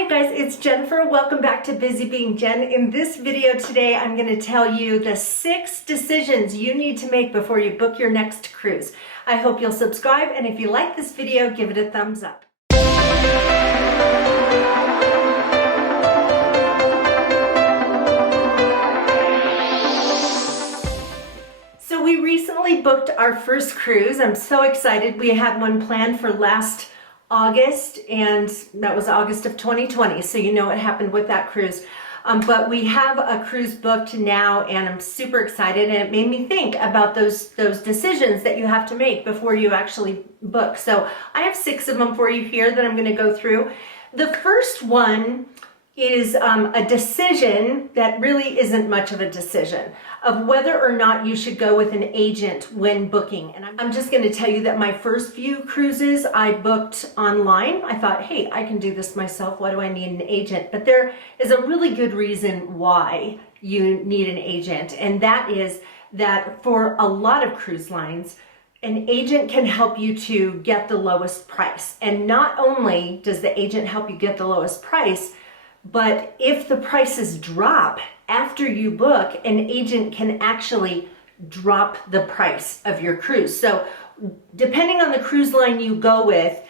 Hi guys, it's Jennifer. Welcome back to Busy Being Jen. In this video today, I'm going to tell you the 6 decisions you need to make before you book your next cruise. I hope you'll subscribe, and if you like this video, give it a thumbs up. So we recently booked our first cruise. I'm so excited. We had one planned for last August, and that was August of 2020, so you know what happened with that cruise. But we have a cruise booked now, and I'm super excited, and it made me think about those decisions that you have to make before you actually book. So I have 6 of them for you here that I'm going to go through. The first one is a decision that really isn't much of a decision of whether or not you should go with an agent when booking. And I'm just going to tell you that my first few cruises I booked online. I thought, hey, I can do this myself. Why do I need an agent? But there is a really good reason why you need an agent, and that is that for a lot of cruise lines, an agent can help you to get the lowest price. And not only does the agent help you get the lowest price, but if the prices drop after you book, an agent can actually drop the price of your cruise. So depending on the cruise line you go with,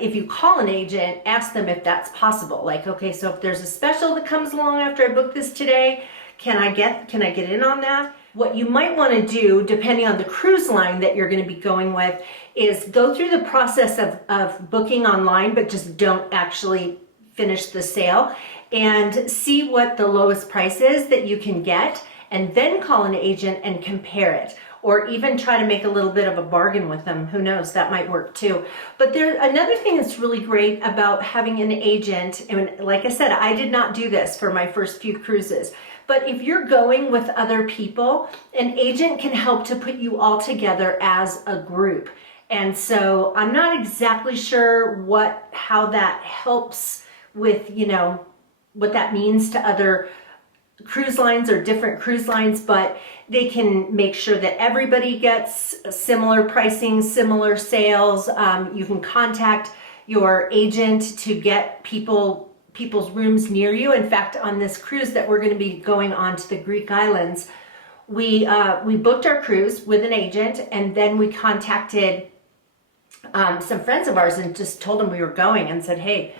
if you call an agent, ask them if that's possible. Like, okay, so if there's a special that comes along after I book this today, can I get in on that? What you might want to do, depending on the cruise line that you're going to be going with, is go through the process of booking online, but just don't actually finish the sale, and see what the lowest price is that you can get, and then call an agent and compare it, or even try to make a little bit of a bargain with them. Who knows, that might work too. But another thing that's really great about having an agent, and like I said, I did not do this for my first few cruises, but if you're going with other people, an agent can help to put you all together as a group. And so I'm not exactly sure how that helps with, what that means to other cruise lines or different cruise lines, but they can make sure that everybody gets similar pricing, similar sales. You can contact your agent to get people's rooms near you. In fact, on this cruise that we're going to be going on to the Greek islands, we booked our cruise with an agent, and then we contacted some friends of ours and just told them we were going and said, hey,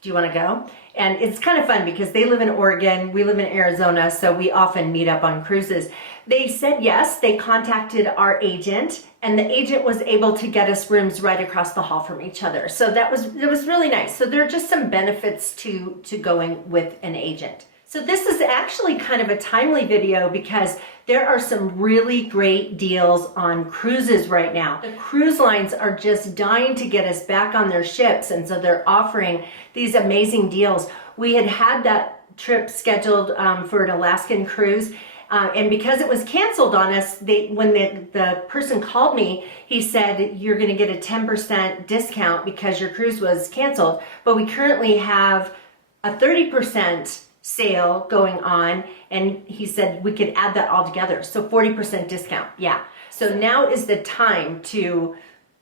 do you want to go? And it's kind of fun because they live in Oregon, we live in Arizona, so we often meet up on cruises. They said yes, they contacted our agent, and the agent was able to get us rooms right across the hall from each other. So it was really nice. So there are just some benefits to going with an agent. So this is actually kind of a timely video because there are some really great deals on cruises right now. The cruise lines are just dying to get us back on their ships, and so they're offering these amazing deals. We had that trip scheduled for an Alaskan cruise, and because it was canceled on us, when the person called me, he said, you're going to get a 10% discount because your cruise was canceled, but we currently have a 30% sale going on, and he said we could add that all together, so 40% discount. Yeah, so now is the time to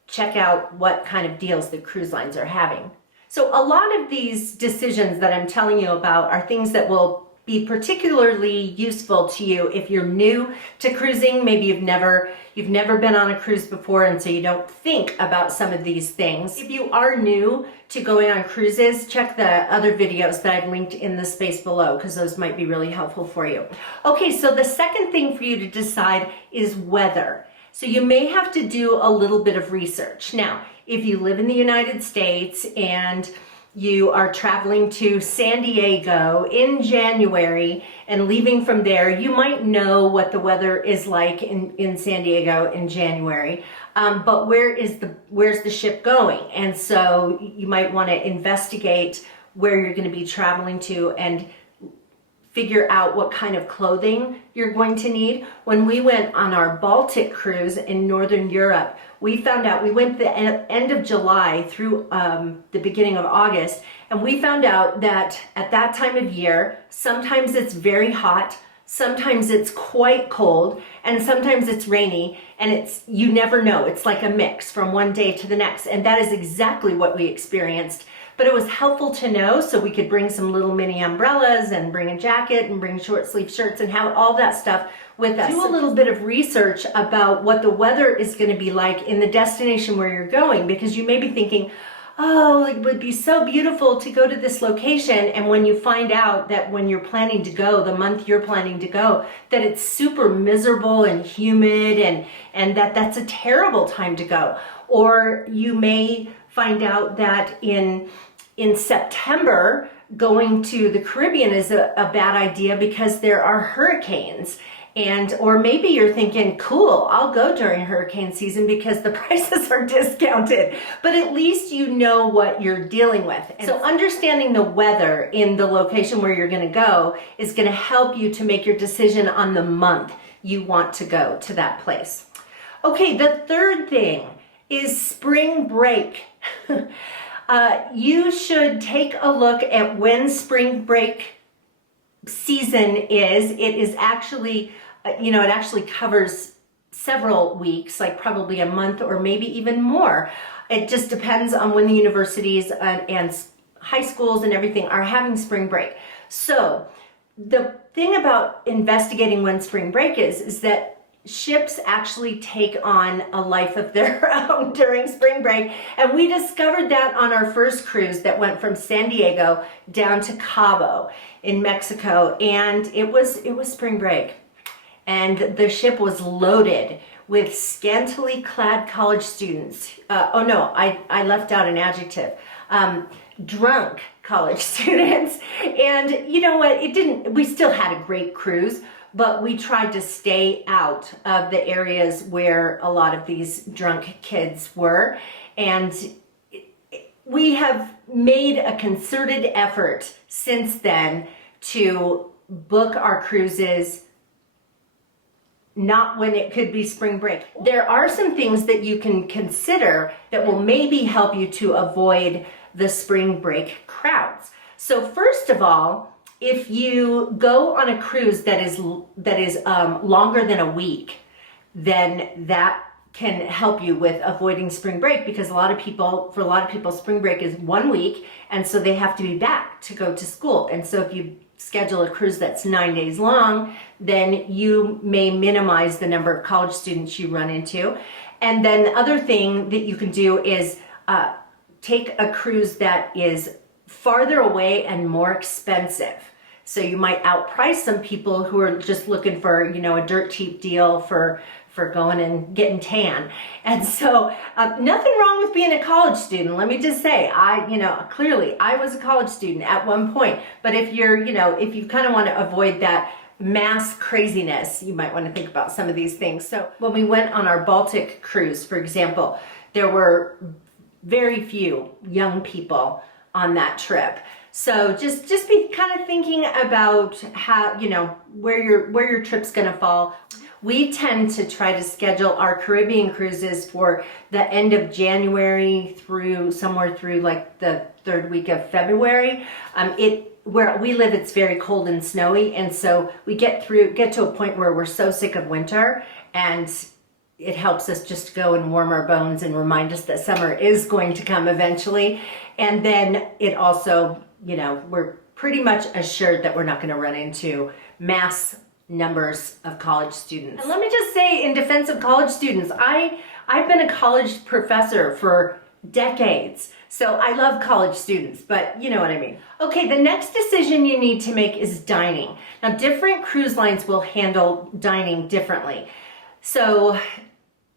check out what kind of deals the cruise lines are having. So a lot of these decisions that I'm telling you about are things that will be particularly useful to you if you're new to cruising. Maybe you've never been on a cruise before, and so you don't think about some of these things. If you are new to going on cruises, check the other videos that I've linked in the space below, because those might be really helpful for you. Okay, so the second thing for you to decide is weather. So you may have to do a little bit of research. Now, if you live in the United States and you are traveling to San Diego in January and leaving from there, you might know what the weather is like in San Diego in January, but where's the ship going? And so you might want to investigate where you're going to be traveling to and figure out what kind of clothing you're going to need. When we went on our Baltic cruise in Northern Europe, we found out, we went the end of July through the beginning of August, and we found out that at that time of year, sometimes it's very hot, sometimes it's quite cold, and sometimes it's rainy, and you never know. It's like a mix from one day to the next, and that is exactly what we experienced. but it was helpful to know so we could bring some little mini umbrellas and bring a jacket and bring short sleeve shirts and have all that stuff with us. Do a little bit of research about what the weather is going to be like in the destination where you're going, because you may be thinking, oh, it would be so beautiful to go to this location, and when you find out that when you're planning to go, the month you're planning to go, that it's super miserable and humid and that's a terrible time to go. Or you may find out that in September going to the Caribbean is a bad idea because there are hurricanes. Or maybe you're thinking, cool, I'll go during hurricane season because the prices are discounted, but at least you know what you're dealing with. And so understanding the weather in the location where you're going to go is going to help you to make your decision on the month you want to go to that place. Okay, the third thing is spring break. You should take a look at when spring break season is. It is actually, it actually covers several weeks, like probably a month or maybe even more. It just depends on when the universities and high schools and everything are having spring break. So the thing about investigating when spring break is that ships actually take on a life of their own during spring break, and we discovered that on our first cruise that went from San Diego down to Cabo in Mexico, and it was spring break, and the ship was loaded with scantily clad college students. Oh no, I left out an adjective. Drunk college students, and you know what? We still had a great cruise, but we tried to stay out of the areas where a lot of these drunk kids were. And we have made a concerted effort since then to book our cruises not when it could be spring break. There are some things that you can consider that will maybe help you to avoid the spring break crowds. So first of all, if you go on a cruise that is longer than a week, then that can help you with avoiding spring break, because for a lot of people, spring break is 1 week, and so they have to be back to go to school. And so if you schedule a cruise that's 9 days long, then you may minimize the number of college students you run into. And then the other thing that you can do is take a cruise that is farther away and more expensive. So you might outprice some people who are just looking for, a dirt cheap deal for going and getting tan. And so nothing wrong with being a college student. Let me just say, clearly I was a college student at one point, but if if you kind of want to avoid that mass craziness, you might want to think about some of these things. So when we went on our Baltic cruise, for example, there were very few young people on that trip. So just be kind of thinking about how, where your trip's going to fall. We tend to try to schedule our Caribbean cruises for the end of January somewhere through like the third week of February. Where we live, it's very cold and snowy, and so we get to a point where we're so sick of winter, and it helps us just go and warm our bones and remind us that summer is going to come eventually. And then it also, we're pretty much assured that we're not going to run into mass numbers of college students. And let me just say, in defense of college students, I've been a college professor for decades, so I love college students, but you know what I mean. Okay, the next decision you need to make is dining. Now, different cruise lines will handle dining differently. So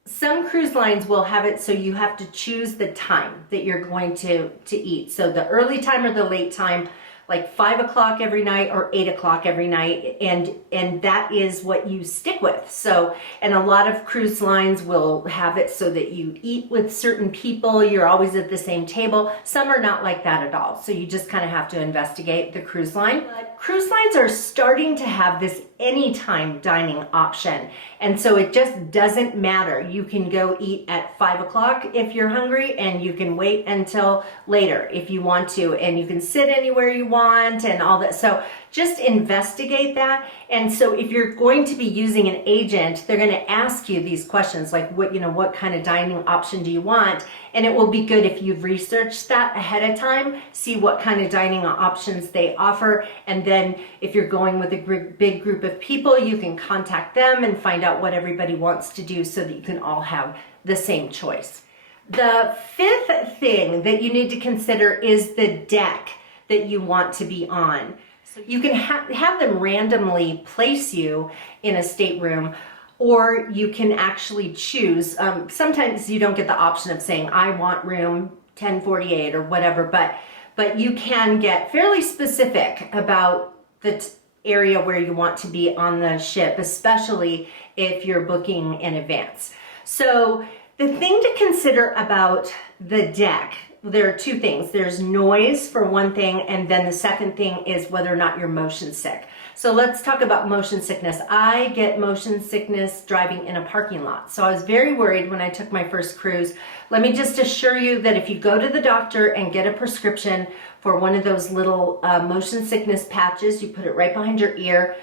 some cruise lines will have it so you have to choose the time that you're going to eat. So the early time or the late time, like 5 o'clock every night or 8 o'clock every night, and that is what you stick with. So, and a lot of cruise lines will have it so that you eat with certain people, you're always at the same table. Some are not like that at all, so you just kind of have to investigate the cruise line. But cruise lines are starting to have this anytime dining option, and so it just doesn't matter. You can go eat at 5 o'clock if you're hungry, and you can wait until later if you want to, and you can sit anywhere you want and all that. So just investigate that. And so if you're going to be using an agent, they're going to ask you these questions like what kind of dining option do you want? And it will be good if you've researched that ahead of time, see what kind of dining options they offer. And then if you're going with a big group of people, you can contact them and find out what everybody wants to do so that you can all have the same choice. The fifth thing that you need to consider is the deck that you want to be on. So you can have them randomly place you in a stateroom, or you can actually choose. Sometimes you don't get the option of saying, I want room 1048 or whatever, but you can get fairly specific about the area where you want to be on the ship, especially if you're booking in advance. So the thing to consider about the deck, there are two things. There's noise for one thing, and then the second thing is whether or not you're motion sick. So let's talk about motion sickness. I get motion sickness driving in a parking lot. So I was very worried when I took my first cruise. Let me just assure you that if you go to the doctor and get a prescription for one of those little motion sickness patches, you put it right behind your ear.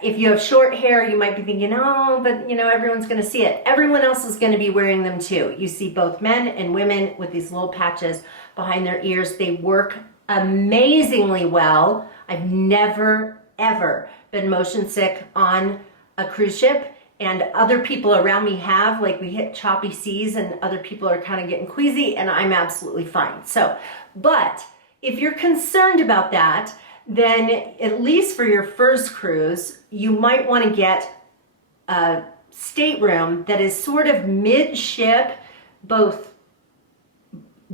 If you have short hair, you might be thinking, oh, but everyone's going to see it. Everyone else is going to be wearing them too. You see both men and women with these little patches behind their ears. They work amazingly well. I've never, ever been motion sick on a cruise ship, and other people around me have. Like, we hit choppy seas and other people are kind of getting queasy, and I'm absolutely fine. So, but if you're concerned about that, then at least for your first cruise, you might want to get a stateroom that is sort of midship, both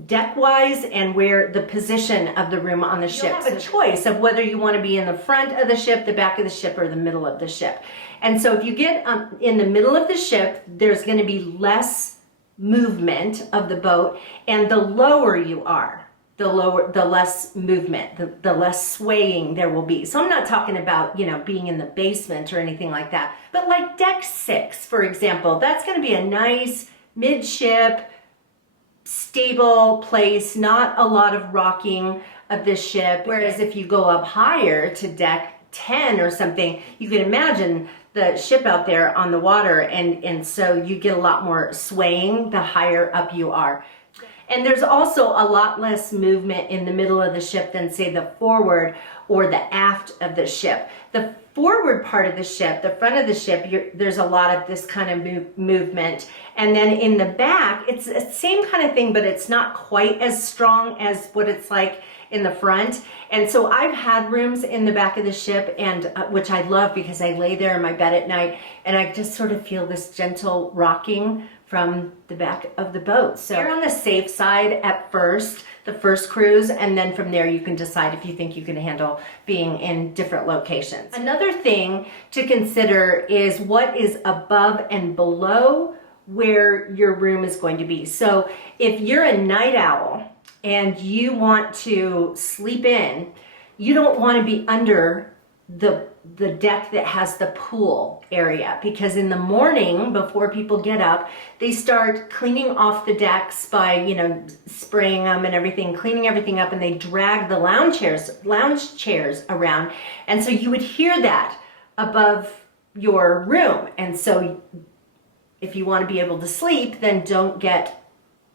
deck-wise and where the position of the room on the ship. You'll have a choice of whether you want to be in the front of the ship, the back of the ship, or the middle of the ship. And so if you get in the middle of the ship, there's going to be less movement of the boat, and the lower you are, the less movement, the less swaying there will be. So I'm not talking about, being in the basement or anything like that, but like deck 6, for example, that's going to be a nice midship, stable place, not a lot of rocking of the ship. Whereas if you go up higher to deck 10 or something, you can imagine the ship out there on the water, and so you get a lot more swaying the higher up you are. And there's also a lot less movement in the middle of the ship than, say, the forward or the aft of the ship. The forward part of the ship, the front of the ship, there's a lot of this kind of movement. And then in the back, it's the same kind of thing, but it's not quite as strong as what it's like in the front. And so I've had rooms in the back of the ship, and which I love because I lay there in my bed at night and I just sort of feel this gentle rocking from the back of the boat. So you're on the safe side at first, the first cruise, and then from there you can decide if you think you can handle being in different locations. Another thing to consider is what is above and below where your room is going to be. So if you're a night owl and you want to sleep in, you don't want to be under the deck that has the pool area, because in the morning before people get up, they start cleaning off the decks by spraying them and everything, cleaning everything up, and they drag the lounge chairs around, and so you would hear that above your room. And so if you want to be able to sleep, then don't get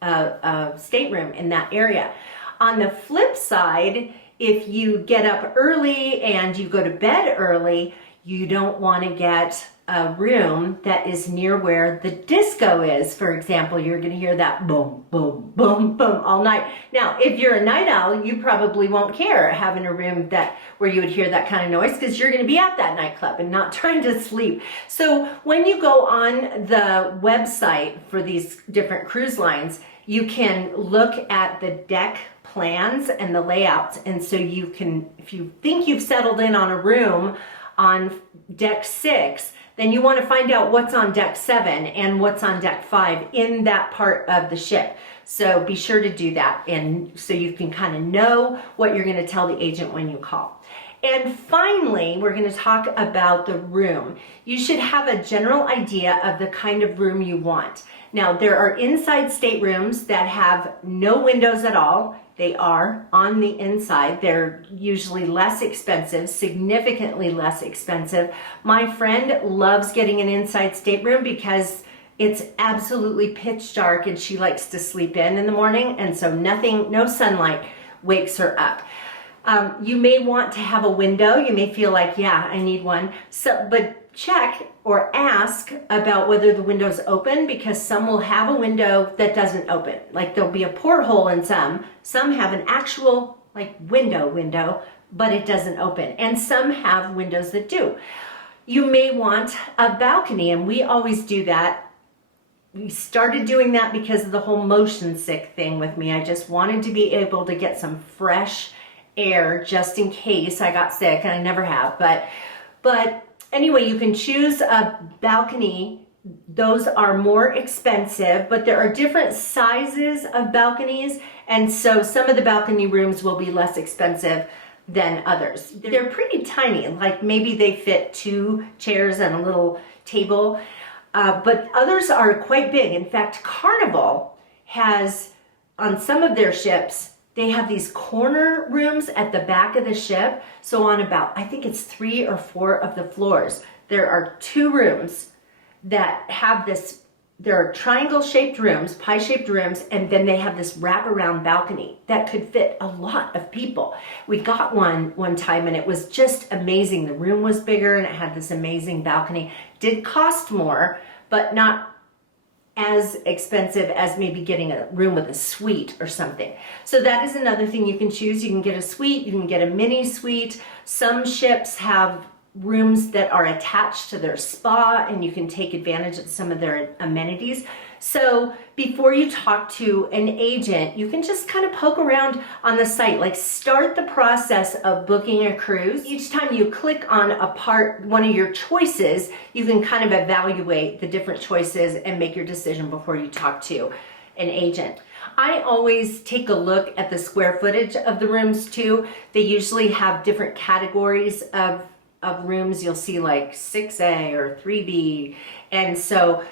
a stateroom in that area. On the flip side, if you get up early and you go to bed early, you don't want to get a room that is near where the disco is. For example, you're going to hear that boom, boom, boom, boom all night. Now, if you're a night owl, you probably won't care having a room where you would hear that kind of noise, because you're going to be at that nightclub and not trying to sleep. So when you go on the website for these different cruise lines, you can look at the deck plans and the layouts, and so you can, if you think you've settled in on a room on deck 6, then you want to find out what's on deck 7 and what's on deck 5 in that part of the ship. So be sure to do that, and so you can kind of know what you're going to tell the agent when you call. And finally, we're going to talk about the room. You should have a general idea of the kind of room you want. Now, there are inside staterooms that have no windows at all. They are on the inside. They're usually less expensive, significantly less expensive. My friend loves getting an inside stateroom because it's absolutely pitch dark and she likes to sleep in the morning, and so no sunlight wakes her up. You may want to have a window. You may feel like, yeah, I need one. But check or ask about whether the window's open, because some will have a window that doesn't open. Like there'll be a porthole in some. Some have an actual like window, but it doesn't open. And some have windows that do. You may want a balcony, and we always do that. We started doing that because of the whole motion sick thing with me. I just wanted to be able to get some fresh air just in case I got sick, and I never have. But anyway, you can choose a balcony. Those are more expensive, but there are different sizes of balconies, and so some of the balcony rooms will be less expensive than others. They're pretty tiny, like maybe they fit 2 chairs and a little table. But others are quite big. In fact, Carnival has, on some of their ships, they have these corner rooms at the back of the ship. So on about, I think it's 3 or 4 of the floors, there are 2 rooms that have this, there are triangle-shaped rooms, pie-shaped rooms, and then they have this wraparound balcony that could fit a lot of people. We got one time, and it was just amazing. The room was bigger, and it had this amazing balcony. Did cost more, but not as expensive as maybe getting a room with a suite or something. So that is another thing you can choose. You can get a suite, you can get a mini suite. Some ships have rooms that are attached to their spa, and you can take advantage of some of their amenities. So before you talk to an agent, you can just kind of poke around on the site, like start the process of booking a cruise. Each time you click on one of your choices, you can kind of evaluate the different choices and make your decision before you talk to an agent. I always take a look at the square footage of the rooms too. They usually have different categories of rooms. You'll see like 6A or 3B, and so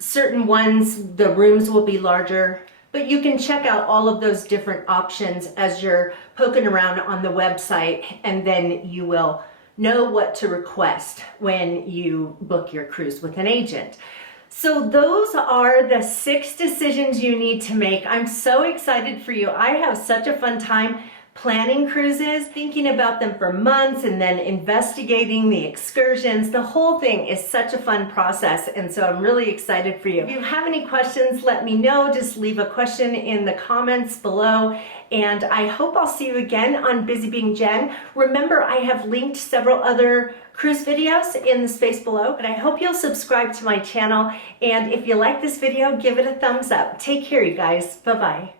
certain ones, the rooms will be larger, but you can check out all of those different options as you're poking around on the website, and then you will know what to request when you book your cruise with an agent. So those are the 6 decisions you need to make. I'm so excited for you. I have such a fun time planning cruises, thinking about them for months, and then investigating the excursions. The whole thing is such a fun process, and so I'm really excited for you. If you have any questions, let me know. Just leave a question in the comments below, and I hope I'll see you again on Busy Being Jen. Remember, I have linked several other cruise videos in the space below, and I hope you'll subscribe to my channel, and if you like this video, give it a thumbs up. Take care, you guys. Bye-bye.